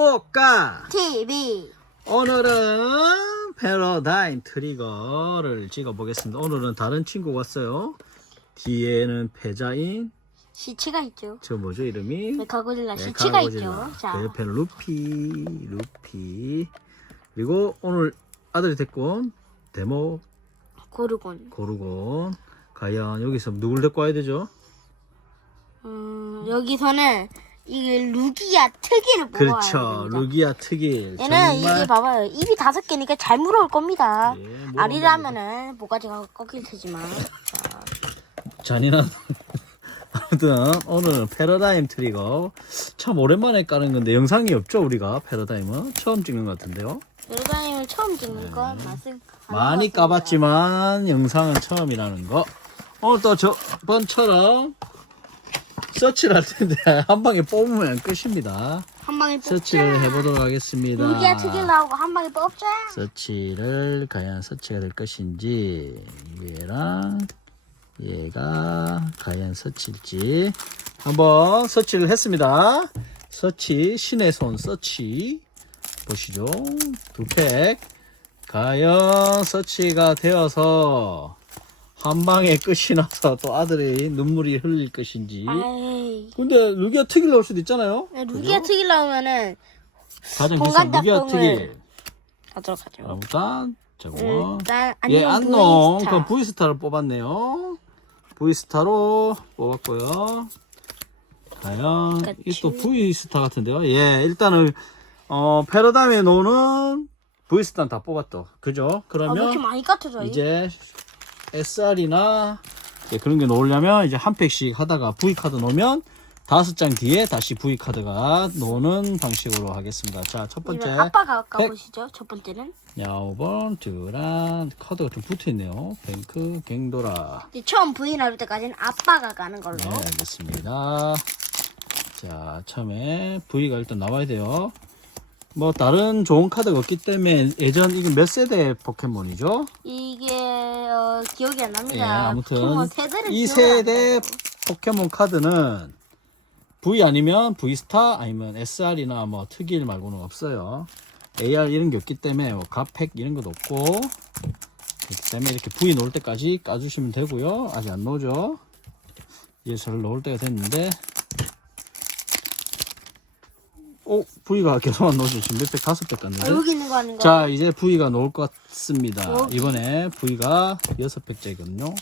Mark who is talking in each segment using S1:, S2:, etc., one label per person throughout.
S1: 똑까
S2: TV
S1: 오늘은 패러다임 트리거를 찍어 보겠습니다 오늘은 다른 친구가 왔어요 뒤에는 패자인
S2: 시체가 있죠.
S1: 저 뭐죠 이름이
S2: 메카고질라
S1: 네,
S2: 시체가
S1: 가고질라.
S2: 있죠. 자,
S1: 그 옆에는 루피 루피 그리고 오늘 아들이 데리고 온 데모
S2: 고르곤.
S1: 고르곤 과연 여기서 누굴 데리고 와야 되죠?
S2: 음, 여기서는 이 루기아 특이를 뽑아야
S1: 그렇죠
S2: 됩니다.
S1: 루기아 특일
S2: 얘는 이게 봐봐요. 입이 다섯 개니까 잘 물어올 겁니다.
S1: 예, 물어온답니다.
S2: 알이라면은 모가지가 꺾일 테지만. 자,
S1: 잔인한 아무튼 오늘 패러다임 트리거 참 오랜만에 까는 건데 영상이 없죠 우리가 패러다임은 처음 찍는 것 같은데요
S2: 여러분이 처음 찍는 건 말씀 안
S1: 네. 많이. 까봤지만 영상은 처음이라는 거 오늘 또 저번처럼 서치를 할 텐데 한 방에 뽑으면 끝입니다
S2: 한 방에 뽑자.
S1: 서치를 해보도록 하겠습니다
S2: 루기아 특일 나오고 한 방에 뽑자.
S1: 서치를 과연 서치가 될 것인지 얘랑 얘가 과연 서치일지 한번 서치를 했습니다. 서치 신의 손 서치 보시죠. 두 팩 과연 서치가 되어서 한 방에 끝이 나서 또 아들이 눈물이 흘릴 것인지
S2: 아이.
S1: 근데 루기아 특일 나올 수도 있잖아요.
S2: 네, 루기아 특일 나오면은
S1: 가장 비싼 루기아 특일
S2: 가도록 하죠.
S1: 일단 저거
S2: 일단
S1: 예,
S2: 안녕
S1: 안농.
S2: 브이스타.
S1: 그럼 V스타를 뽑았네요. V스타로 뽑았고요. 과연,
S2: 그치.
S1: 이게 또 V스타 같은데요. 예, 일단은, 어, 패러다임에 노는 V스타는 다 뽑았죠. 그죠?
S2: 아,
S1: 그러면
S2: 많이 깎여져? 이
S1: 이제 SR이나 그런 게 놓으려면 이제 한 팩씩 하다가 V카드 놓으면 다섯 장 뒤에 다시 V카드가 노는 방식으로 하겠습니다. 자, 첫 번째.
S2: 이건 아빠가
S1: 팩.
S2: 까보시죠. 첫 번째는
S1: 야, 5번, 듀란, 카드가 좀 붙어 있네요. 뱅크, 갱도라.
S2: 이제 처음 부인 나올 때까지는 아빠가 가는 걸로.
S1: 네, 알겠습니다. 자, 처음에 V가 일단 나와야 돼요. 뭐, 다른 좋은 카드가 없기 때문에 예전, 이게 몇 세대 포켓몬이죠?
S2: 이게 어, 기억이 안
S1: 예,
S2: 납니다.
S1: 아무튼,
S2: 포켓몬 세대를
S1: 이
S2: 기억이 안
S1: 세대
S2: 나요.
S1: 포켓몬 카드는 V 아니면 V스타 아니면 SR이나 뭐 특일 말고는 없어요. AR 이런 게 없기 때문에 뭐 가팩 이런 것도 없고 그렇기 때문에 이렇게 V 놓을 때까지 까주시면 되고요. 아직 안 놓죠. 이제 잘 놓을 때가 됐는데 오 V가 계속 안 놓죠. 지금 몇팩 다섯 팩
S2: 아,
S1: 깠는데.
S2: 여기 있는 거 아닌가?
S1: 자 이제 V가 나올 것 같습니다
S2: 여기.
S1: 이번에 V가 여섯 팩째거든요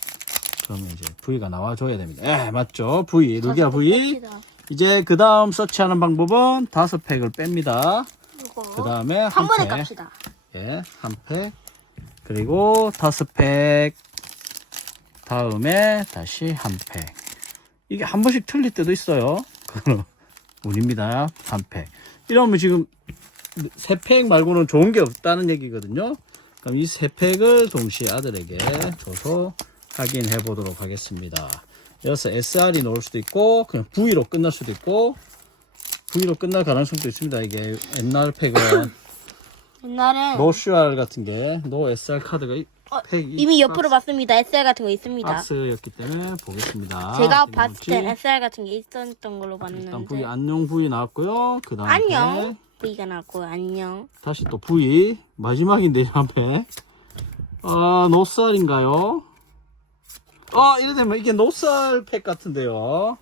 S1: 그러면 이제 V가 나와줘야 됩니다 예 맞죠 V 루기아 V 이제 그 다음 서치하는 방법은 다섯 팩을 뺍니다 그 다음에
S2: 한 번에
S1: 한팩
S2: 깝시다.
S1: 예, 한 팩. 그리고 다섯 팩. 다음에 다시 한 팩. 이게 한 번씩 틀릴 때도 있어요. 운입니다. 한 팩. 이러면 지금 세팩 말고는 좋은 게 없다는 얘기거든요. 그럼 이세 팩을 동시에 아들에게 줘서 확인해 보도록 하겠습니다. 여기서 SR이 나올 수도 있고, 그냥 V로 끝날 수도 있고, V로 끝날 가능성도 있습니다. 이게 옛날 팩은
S2: 옛날에
S1: 노 QR 같은 게, 노 SR 카드가 이-
S2: 어,
S1: 팩 이-
S2: 이미 옆으로 봤습니다. SR 같은 거 있습니다.
S1: 박스였기 때문에 보겠습니다.
S2: 제가 봤을. 땐 SR 같은 게 있었던 걸로
S1: 일단 V
S2: 봤는데
S1: 안녕 V 나왔고요. 그 다음에
S2: 안녕 V가 나왔고 안녕
S1: 다시 또 V 마지막인데 이 앞에 아 노쌀인가요? 아 이래 되면 이게 노쌀 팩 같은데요.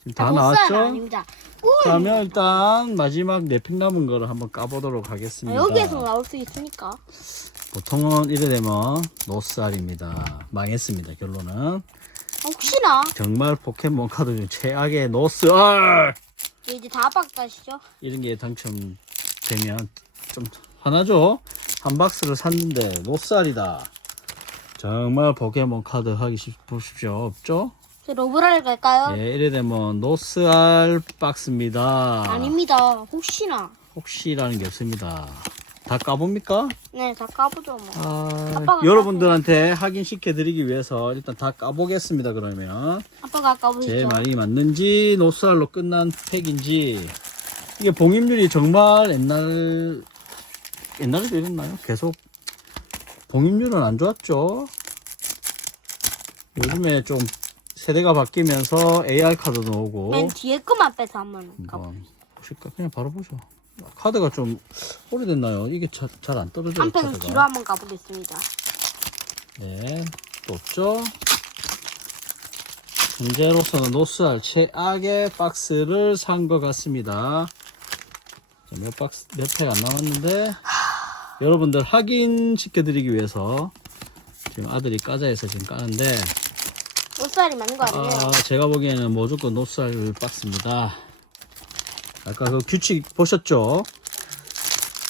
S1: 지금 다
S2: 아,
S1: 나왔죠?
S2: 아닙니다.
S1: 그러면 일단 마지막 네팩 남은 거를 한번 까보도록
S2: 아,
S1: 하겠습니다.
S2: 여기에서 나올 수 있으니까
S1: 보통은 이래 되면 노쌀입니다. 망했습니다. 결론은
S2: 아, 혹시나
S1: 정말 포켓몬 카드 중 최악의 노쌀
S2: 이제 다 가시죠.
S1: 이런 게 당첨되면 좀 화나죠? 한 박스를 샀는데 노쌀이다. 정말 포켓몬 카드 하기 싶으십시오. 없죠?
S2: 저 로브랄 갈까요?
S1: 예, 이래 되면 노스알 박스입니다.
S2: 아닙니다. 혹시나
S1: 혹시라는 게 없습니다. 다 까봅니까?
S2: 네 다 까보죠 뭐.
S1: 아,
S2: 아빠가
S1: 여러분들한테 확인시켜 드리기 위해서 일단 다 까보겠습니다. 그러면
S2: 아빠가 아까 보시죠.
S1: 제 말이 맞는지 노스알로 끝난 팩인지 이게 봉입률이 정말 옛날 옛날에도 이랬나요? 계속 봉입률은 안 좋았죠. 요즘에 좀 세대가 바뀌면서 AR 카드도 오고
S2: 맨 뒤에 거만 빼서 한번 까.
S1: 한번 보실까? 그냥 바로 보죠. 카드가 좀 오래됐나요? 이게 잘 안 떨어져요.
S2: 한 팩은
S1: 카드가.
S2: 뒤로 한번 가보겠습니다.
S1: 네, 또 없죠? 현재로서는 노스알 최악의 박스를 산 것 같습니다. 자, 몇 박스, 몇 팩 안 남았는데, 여러분들 확인 시켜드리기 위해서 지금 아들이 까자해서 지금 까는데,
S2: 옷살이 맞는 거 아니에요?
S1: 아, 제가 보기에는 무조건 노스알 박스입니다. 아까 그 규칙 보셨죠?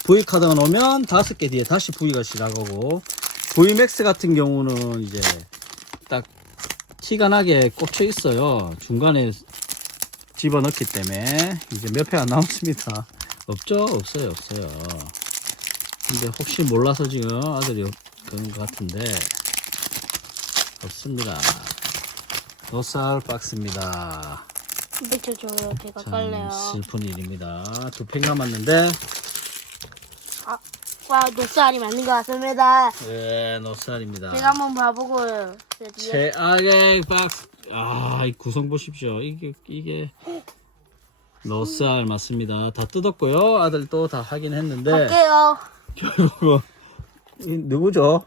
S1: V 카드가 나오면 다섯 개 뒤에 다시 V가 시작하고 VMAX 같은 경우는 이제 딱 티가 나게 꽂혀 있어요. 중간에 집어넣기 때문에 이제 몇팩안 남았습니다. 없죠? 없어요, 없어요. 근데 혹시 몰라서 지금 아들이 없- 그런 것 같은데 없습니다. 노스알 박스입니다.
S2: 비켜줘요. 제가
S1: 참
S2: 깔래요.
S1: 슬픈 일입니다. 두 팩 남았는데
S2: 아, 와, 옷살이 맞는 것 같습니다.
S1: 네, 노스알입니다.
S2: 제가 한번 봐보고요. 저 뒤에.
S1: 최악의 박스. 아, 이 구성 보십시오. 이게 이게 노스알 맞습니다. 다 뜯었고요. 아들 또다 확인했는데
S2: 갈게요.
S1: 결국은 이 누구죠?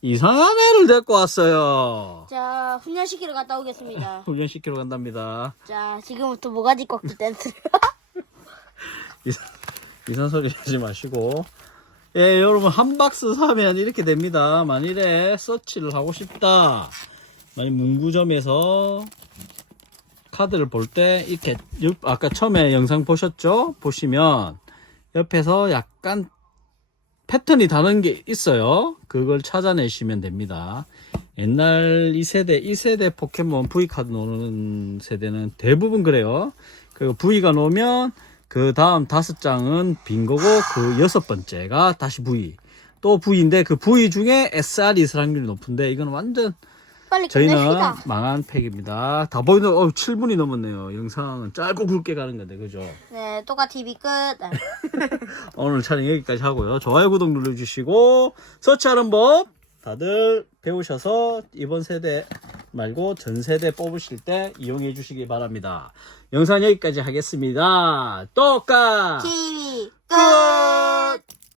S1: 이상한 애를 데리고 왔어요.
S2: 자, 훈련시키러 갔다 오겠습니다.
S1: 훈련시키러 간답니다.
S2: 자, 지금부터 모가지 꺾기 댄스를.
S1: 이상, 이상 소리 하지 마시고. 예, 여러분, 한 박스 사면 이렇게 됩니다. 만일에 서치를 하고 싶다. 만약 문구점에서 카드를 볼 때, 이렇게, 옆- 아까 처음에 영상 보셨죠? 보시면, 옆에서 약간 패턴이 다른 게 있어요. 그걸 찾아내시면 됩니다. 옛날 2세대, 2세대 포켓몬 V카드 노는 세대는 대부분 그래요. 그리고 V가 놓으면 그 다음 다섯 장은 빈 거고 그 여섯 번째가 다시 V. 또 V인데 그 V 중에 SR이 확률이 높은데 이건 완전
S2: 빨리
S1: 저희는
S2: 끝냅시다.
S1: 망한 팩입니다. 다 보이는, 어, 7분이 넘었네요. 영상은 짧고 굵게 가는 건데, 그죠?
S2: 네, 또가 TV 끝. 네.
S1: 오늘 촬영 여기까지 하고요. 좋아요, 구독 눌러주시고, 서치하는 법 다들 배우셔서 이번 세대 말고 전 세대 뽑으실 때 이용해 주시기 바랍니다. 영상 여기까지 하겠습니다. 똑같!
S2: TV 끝.
S1: 끝!